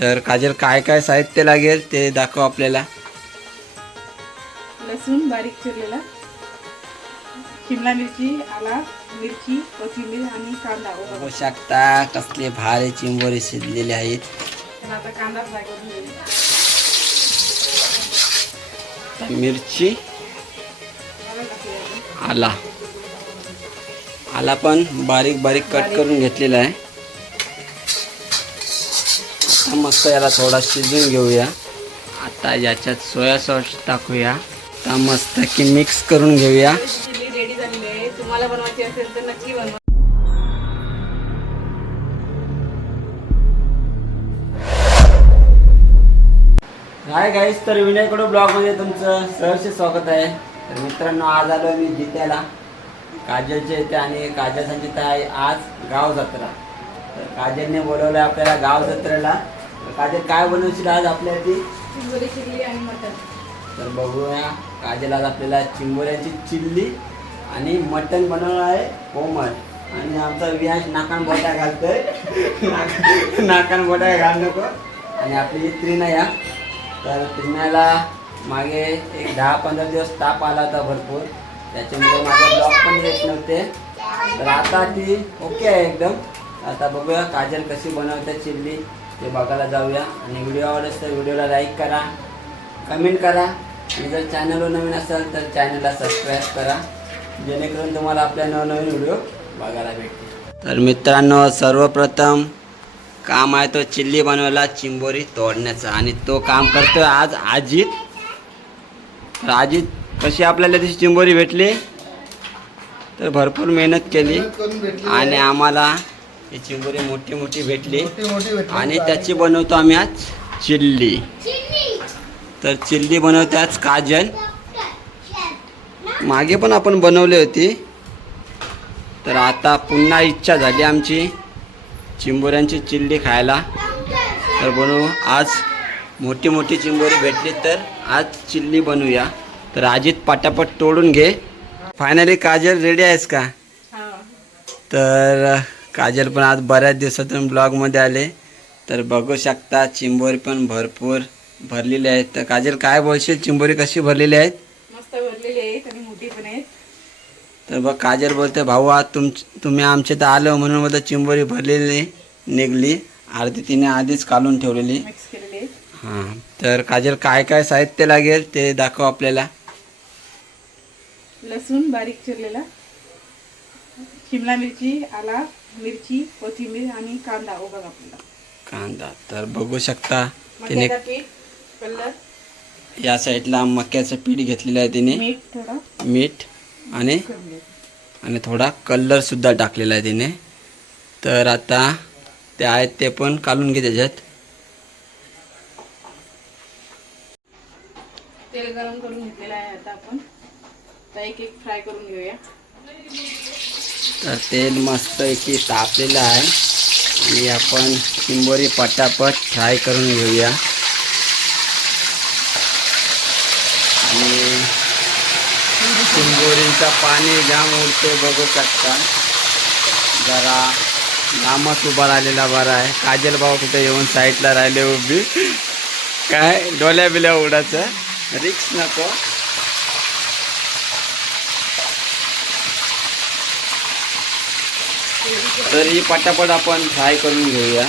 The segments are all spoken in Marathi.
तर काजल काय काय साहित्य लागेल ते दाखव आपल्याला. लसूण बारीक चिरलेला. शिमला मिरची आला मिरची कोथिंबीर आणि कांदा. बघू शकता कसले भारी चिंबोरी शिजलेले आहेत. त्याला आता कांदा फ्राय करून घेऊया. मिरची आलं टाकूया आपण. आला. आला पण बारीक बारीक कट करून घेतलेला आहे. मस्त याला थोडा शिजून घेऊया. आता याच्यात सोया सॉस टाकूया. आता मस्त की मिक्स करून घेऊया. रेडी झालेली आहे तुम्हाला बनवायची असेल तर नक्की बनवा हाय गाईस तर विनयकडू ब्लॉगमध्ये तुमचं सहर्ष स्वागत आहे. तर मित्रांनो आज आलो मी जित्याला. काजलच्या इथे आणि काजल संचित आहे आज गाव जत्रा. तर काजलने बोलवलं आपल्याला गाव जत्रेला. काजल काय बनवशील आज आपल्या ती चिंबोरी चिल्ली आणि मटन तर बघूया. काजल आज आपल्याला चिंबोऱ्याची चिल्ली आणि मटण बनवलं आहे. कोमल. आणि आमचा विहाश नाकान बोट्या घालतोय. नाक- नाकान बोट्या घाल नको. आणि आपली त्रिना या. तर त्रिनाला मागे एक दहा पंधरा दिवस ताप आला होता भरपूर. त्याच्यामुळे माझे ब्लॉग पण येत नव्हते. तर आता ती ओके आहे एकदम. आता बघूया काजल कशी बनवते चिल्ली. ते बघायला जाऊया. आणि व्हिडिओ आवडत तर व्हिडिओला लाईक करा. कमेंट करा. आणि जर चॅनलवर नवीन असाल तर चॅनलला सबस्क्राईब करा. जेणेकरून तुम्हाला आपल्या नवनवीन व्हिडिओ बघायला भेटतील. तर मित्रांनो सर्वप्रथम काम आहे तो चिल्ली बनवायला चिंबोरी तोडण्याचा. आणि तो काम करतोय आज आजीत तर आजीत कशी आपल्याला ती चिंबोरी भेटली? तर भरपूर मेहनत केली. आणि आम्हाला ही चिंबोरी मोठी मोठी भेटली. मोठी मोठी भेटली. आणि त्याची बनवतो आम्ही आज चिल्ली. तर चिल्ली बनवते आज काजल. मागे पण आपण बनवली होती. तर आता पुन्हा इच्छा झाली आमची चिंबोऱ्यांची चिल्ली खायला. तर बनवू. आज मोठी मोठी चिंबोरी भेटली तर आज चिल्ली बनवूया. तर आजीत पटापट तोडून घे. फायनली काजल रेडी आहेस का? हा. तर काजल पण आज बऱ्याच दिवसातून ब्लॉगमध्ये आले. तर बघू शकता चिंबोरी पण भरपूर भरलेली आहेत. तर काजल काय बोलशील? चिंबोरी कशी भरलेली आहेत? मस्त भरलेली आहेत आणि मोठी पण आहेत. तर बघ काजल बोलते भाऊ आज तुम तुम्ही आमच्या तर आलो म्हणून बोलतो चिंबोरी भरलेली निघली. अर्धी तिने आधीच काढून ठेवलेली. हां. तर काजल काय काय साहित्य लागेल ते दाखव आपल्याला. लसूण बारीक चिरलेला. शिमला मिरची आला. मिरची कोथिंबीर आणि कांदा उभा आपल्याला कांदा. तर बघू शकता तिने मक्याचा पीठ कलर. या साईडला मक्याचं पीठ घेतलेलं आहे तिने. मीठ थोडं. मीठ आणि करून घ्यायचं. आणि थोडा कलर सुद्धा टाकलेला आहे तिने. तर आता ते आहेत ते पण काढून घे त्याच्यात. तेल गरम करून घेतलेलं आहे आता आपण. आता एक एक फ्राय करून घेऊया. तर तेल मस्त तापलेलं आहे. आणि आपण चिंबोरी पटापट फ्राय करून घेऊया. आणि चिंबोरीचं पाणी जाम उडते बघू शकता. जरा लांबच उभा राहिलेला बरा आहे. काजल भाऊ कुठे येऊन साईडला राहिले उभी? काय? डोल्या बिल्या उडायचं? रिक्स नको. तर ही पटापट आपण फ्राय करून घेऊया.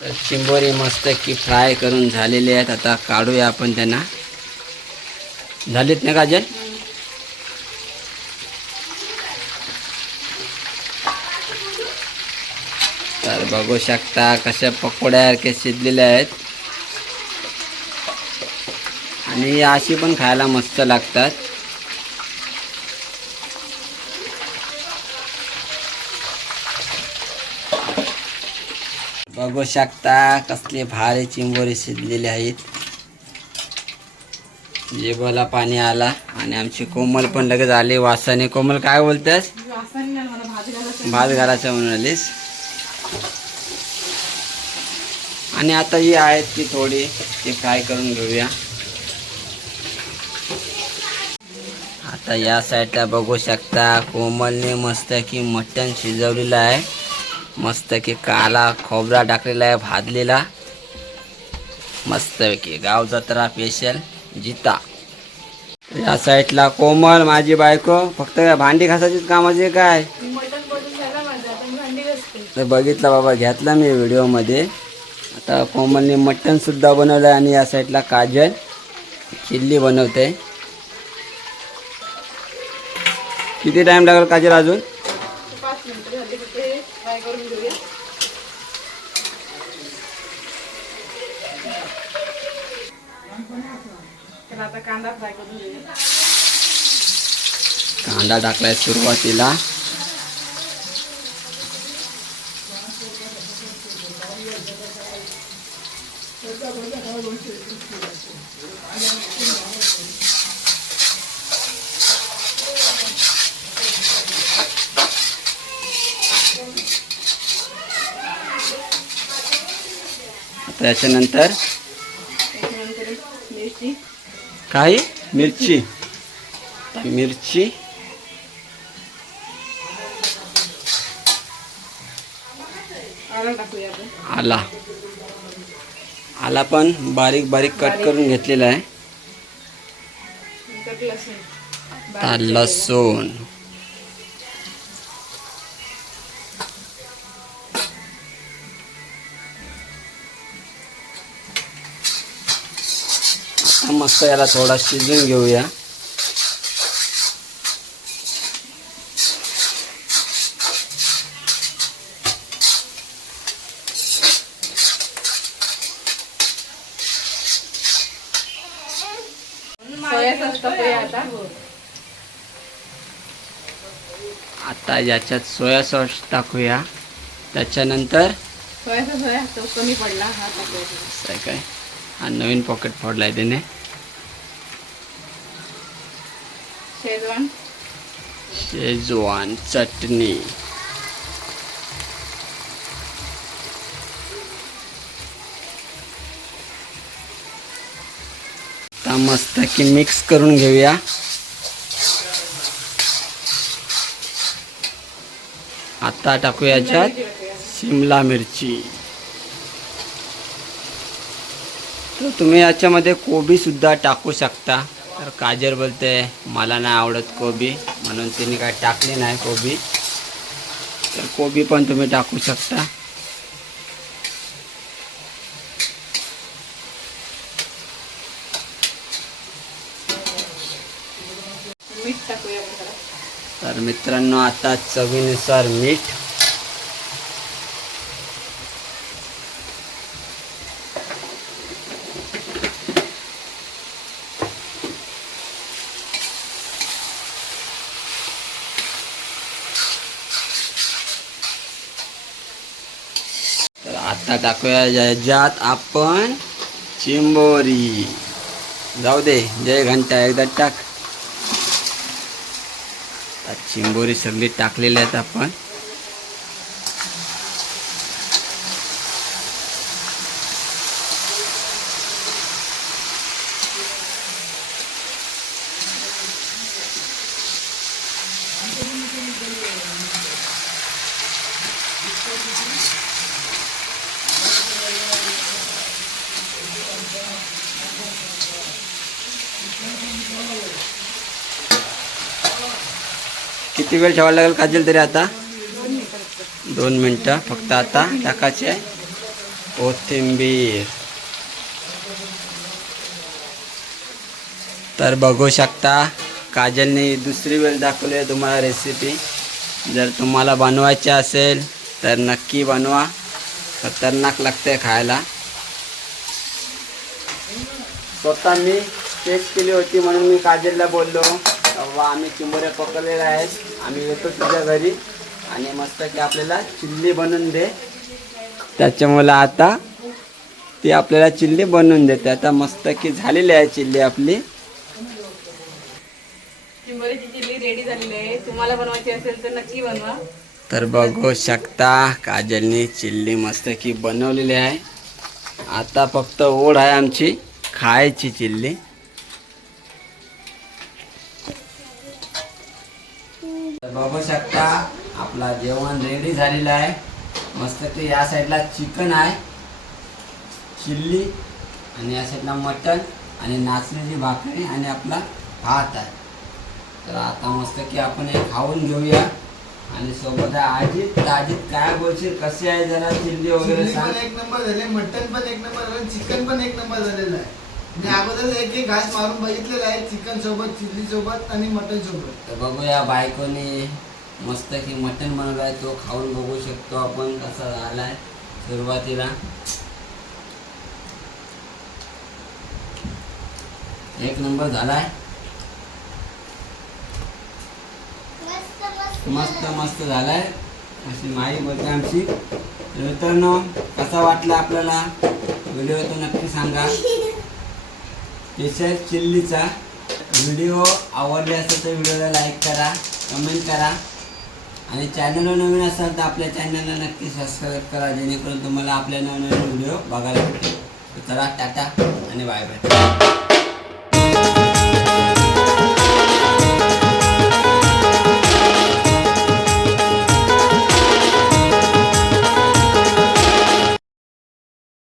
तर चिंबोरी मस्त की फ्राय करून झालेली आहेत. आता काढूया आपण त्यांना. झालीत ना काजल? तर बघू शकता कशा पकोड्यासारखे शिजलेल्या आहेत. आणि अशी पण खायला मस्त लागतात. बघू शकता. कसले भारी चिंबोरे शिजलेले आहेत. जेबाला पाणी आला आणि आमची कोमल पण लगेच आले. वासाने कोमल काय बोलतेस? भात घालायचं म्हणून आलीस. आणि आता ही आहेत ती थोडी. ते फ्राय करून घेऊया. आता या साईडला बघू शकता. कोमलने मस्त की मटण शिजवलेलं आहे. मस्त की काला खोबरा टाकलेला आहे भाजलेला. मस्तपैकी गाव जत्रा स्पेशल जिता. या साईडला कोमल माझी बायको फक्त भांडी घासायचीच कामाची काय? तर बघितलं बाबा घेतला मी व्हिडिओमध्ये. आता कोमलने मटनसुद्धा बनवलं बनवलं आणि या साईडला काजल चिल्ली बनवते. किती टाइम लागेल काजल अजून पाच मिनिटं झाली फक्त हे फ्राय करून घेऊया तर आता कांदा फ्राय करून घेऊया कांदा टाकलाय सुरुवातीला. त्याच्यानंतर त्याच्यानंतर मिरची. काही मिरची. मिरची. आलं. आला आला पण बारीक बारीक कट करून घेतलेला आहे. नंतर लसूण. मस्त याला थोडा शिजून घेऊया. सोया सॉस टाकूया आता. याच्यात सोया सॉस टाकूया. त्याच्यानंतर सोया सॉस कमी पडला हा काय? हा नवीन पॉकेट फोडलाय त्याने. शेजवान शेजवान चटणी आता मस्त की मिक्स करून घेऊया. आता टाकूया याच्यात शिमला मिरची. तर तुम्ही याच्यामध्ये कोबीसुद्धा टाकू शकता. तर काजर बोलते मला नाही आवडत कोबी. म्हणून तिने काय टाकली नाही कोबी. तर कोबी पण तुम्ही टाकू शकता. तर मित्रांनो आता चवीनुसार मीठ तर आता टाकूया याच्यात आपण चिंबोरी. जाऊ दे जय घंटा एकदा टाक. आता चिंबोरी सगळी टाकलेली आहेत आपण. किती वेळ ठेवायला लागेल काजल तरी आता? दोन मिनटं फक्त आता टाकायचे. कोथिंबीर. तर बघू शकता काजलने दुसरी वेळ दाखवली आहे तुम्हाला रेसिपी जर तुम्हाला बनवायची असेल तर नक्की बनवा. खतरनाक लागते खायला. स्वतः मी टेस्ट केली होती म्हणून मी काजलला बोललो. तेव्हा आम्ही चिंबोऱ्या पकडलेल्या आहेत. आम्ही येतो तुझ्या घरी. आणि मस्त की आपल्याला चिल्ली बनवून दे. त्याच्यामुळे आता ती आपल्याला चिल्ली बनवून देते. आता मस्त की झालेली आहे चिल्ली आपली. चिल्ली रेडी झालेली आहे. तुम्हाला बनवायची असेल तर नक्की बनवा. तर बघू शकता काजलनी चिल्ली मस्त की बनवलेली आहे. आता फक्त ओढ आहे आमची खायची चिल्ली. तर बघू शकता आपला जेवण रेडी झालेलं आहे. मस्त ते या साईडला चिकन आहे चिल्ली आणि या साईडला मटन आणि नाचणीची भाकरी आणि आपला भात आहे. तर आता मस्त की आपण हे खाऊन घेऊया. आणि सोबत आहे आजीत तर आजीत काय बोलशील? कशी आहे जरा चिल्ली वगैरे सांग. एक नंबर झाले मटन पण एक नंबर झालं चिकन पण एक नंबर झालेलं आहे. मी अगोदर एक एक घास मारून बघितलेला आहे चिकन सोबत चिल्ली सोबत आणि मटन सोबत. तर बघूया बायकोने मस्त की मटन बनवलं आहे तो खाऊन बघू शकतो आपण कसा झाला आहे सुरुवातीला. एक नंबर झाला आहे मस्त मस्त झालाय. अशी माई बोलते आमची. तर मित्रांनो कसा वाटला आपल्याला? व्हिडिओ तो नक्की सांगा. स्पेशल चिल्लीचा व्हिडिओ आवडले असेल तर व्हिडिओला लाईक करा कमेंट करा. आणि चॅनलवर नवीन असाल तर आपल्या चॅनलला नक्की सबस्क्राईब करा जेणेकरून तुम्हाला आपल्या नवनवीन व्हिडिओ बघायला भेटेल. तर चला टाटा आणि बाय बाय